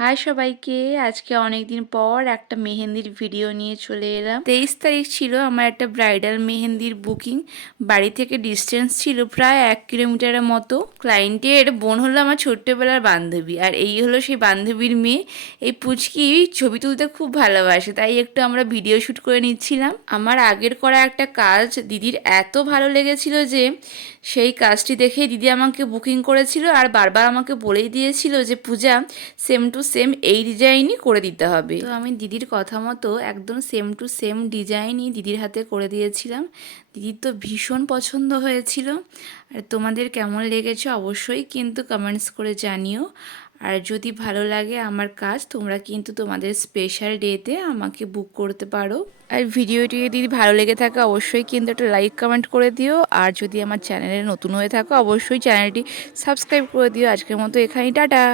High সবাইকে, আজকে অনেক দিন পর একটা মেহেন্দির ভিডিও নিয়ে চলে এলাম। 23 তারিখ ছিল আমার একটা ব্রাইডাল মেহেন্দির বুকিং। বাড়ি থেকে ডিস্টেন্স ছিল প্রায় 1 কিলোমিটারের মতো। ক্লায়েন্টের বোন হলো আমার ছোট্টবেলার বান্ধবী, আর এই হলো সেই বান্ধবীর মেয়ে। এই পুচকি ছবি তুলতে খুব ভালোবাসে, তাই একটু আমরা ভিডিও শ্যুট করে নিচ্ছিলাম। আমার আগের করা একটা কাজ দিদির এত ভালো লেগেছিল যে সেই কাজটি দেখে দিদি আমাকে বুকিং করেছিল, আর বারবার আমাকে বলেই দিয়েছিল যে পূজা সেম টু সেম এই ডিজাইনই করে দিতে হবে। তো আমি দিদির কথা মতো একদম সেম টু সেম ডিজাইনই দিদির হাতে করে দিয়েছিলাম। দিদির তো ভীষণ পছন্দ হয়েছিল। আর তোমাদের কেমন লেগেছে অবশ্যই কিন্তু কমেন্টস করে জানিও। আর যদি ভালো লাগে আমার কাজ, তোমরা কিন্তু তোমাদের স্পেশাল ডেতে আমাকে বুক করতে পারো। আর ভিডিওটি যদি ভালো লেগে থাকে অবশ্যই কিন্তু একটা লাইক কমেন্ট করে দিও। আর যদি আমার চ্যানেলে নতুন হয়ে থাকো অবশ্যই চ্যানেলটি সাবস্ক্রাইব করে দিও। আজকের মতো এখানেই টাটা।